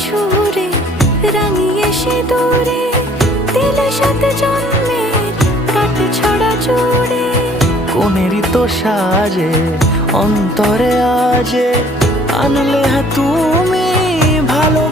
সুরে রাঙিয়ে সে দূরে দিলে সাথে জন্মের কাট ছড়া জুড়ে। কোনেরই তো সাজে অন্তরে আজে আনলে তুমি ভালো